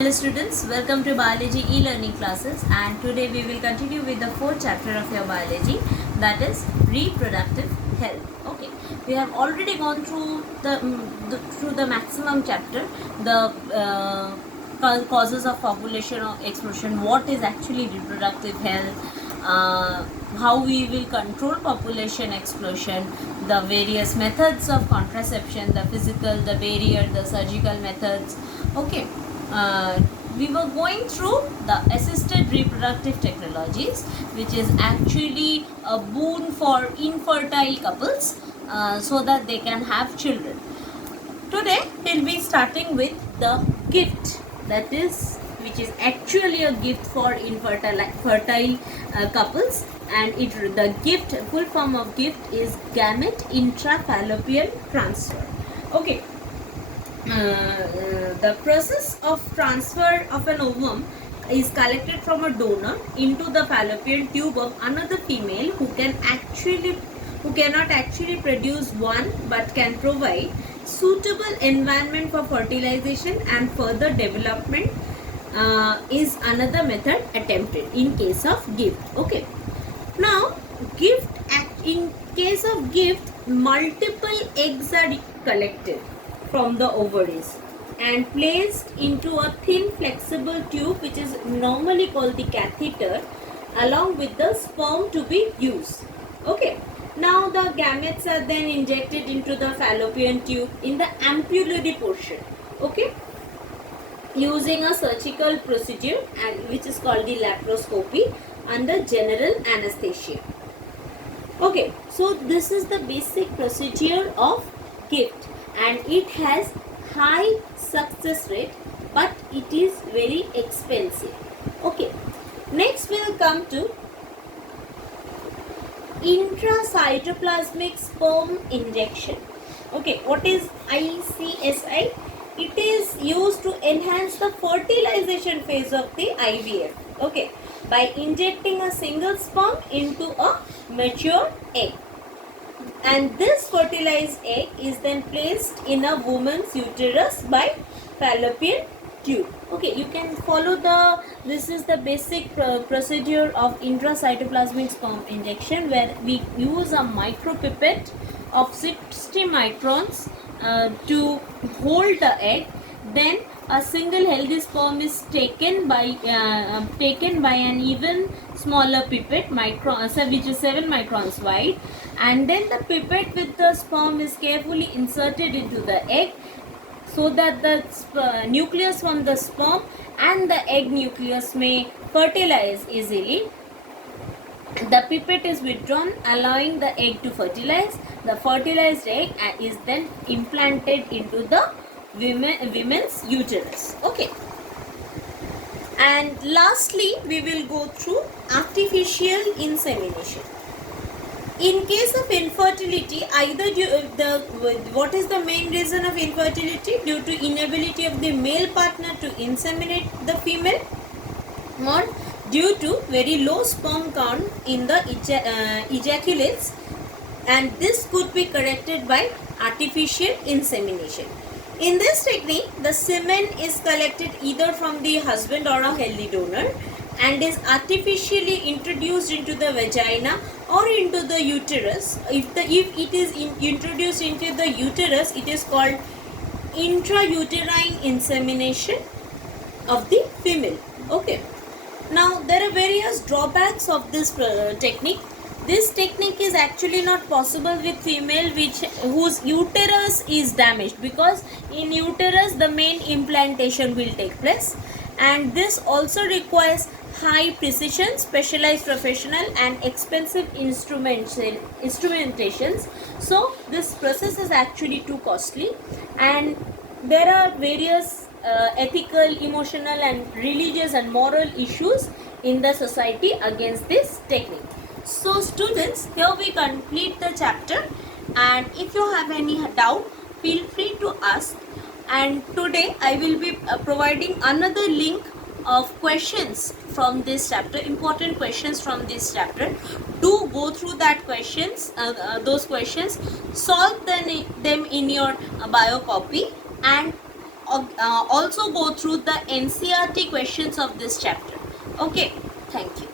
Hello students, welcome to biology e-learning classes, and today we will continue with the fourth chapter of your biology, that is reproductive health. Okay, we have already gone through the maximum chapter, the causes of population or explosion, what is actually reproductive health, how we will control population explosion, the various methods of contraception, the physical, the barrier, the surgical methods. Okay, we were going through the assisted reproductive technologies, which is actually a boon for infertile couples, so that they can have children. Today we'll be starting with the gift, that is, which is actually a gift for fertile couples, and the gift, full form of gift is gamete intrafallopian transfer. Okay, the process of transfer of an ovum is collected from a donor into the fallopian tube of another female who cannot actually produce one but can provide suitable environment for fertilization and further development, is another method attempted in case of gift. Okay, now in case of gift, multiple eggs are collected from the ovaries and placed into a thin flexible tube, which is normally called the catheter, along with the sperm to be used. Okay, now the gametes are then injected into the fallopian tube in the ampullary portion, okay, using a surgical procedure, and which is called the laparoscopy, under general anesthesia. Okay, so this is the basic procedure of gift, and it has high success rate, but it is very expensive. Okay, next we will come to intracytoplasmic sperm injection. Okay, what is ICSI? It is used to enhance the fertilization phase of the IVF. Okay, by injecting a single sperm into a mature egg, and this fertilized egg is then placed in a woman's uterus by fallopian tube. Okay, you can follow this is the basic procedure of intracytoplasmic sperm injection, where we use a micropipette of 60 microns to hold the egg. Then a single healthy sperm is taken by an even smaller pipette, which is 7 microns wide, and then the pipette with the sperm is carefully inserted into the egg, so that the nucleus from the sperm and the egg nucleus may fertilize easily. The pipette is withdrawn, allowing the egg to fertilize. The fertilized egg is then implanted into the women's uterus. Okay, and lastly we will go through artificial insemination. In case of infertility, what is the main reason of infertility? Due to inability of the male partner to inseminate the female, or due to very low sperm count in the ejaculates, and this could be corrected by artificial insemination. In this technique, the semen is collected either from the husband or a healthy donor and is artificially introduced into the vagina or into the uterus. If it is introduced into the uterus, it is called intrauterine insemination of the female. Okay, now there are various drawbacks of this technique. This technique is actually not possible with female whose uterus is damaged, because in uterus the main implantation will take place, and this also requires high precision, specialized professional and expensive instrumentations. So this process is actually too costly, and there are various ethical, emotional and religious and moral issues in the society against this technique. So students, here we complete the chapter, and if you have any doubt, feel free to ask. And today I will be providing another link of questions from this chapter, important questions from this chapter. Do go through those questions, solve them in your bio copy, and also go through the NCERT questions of this chapter. Okay, thank you.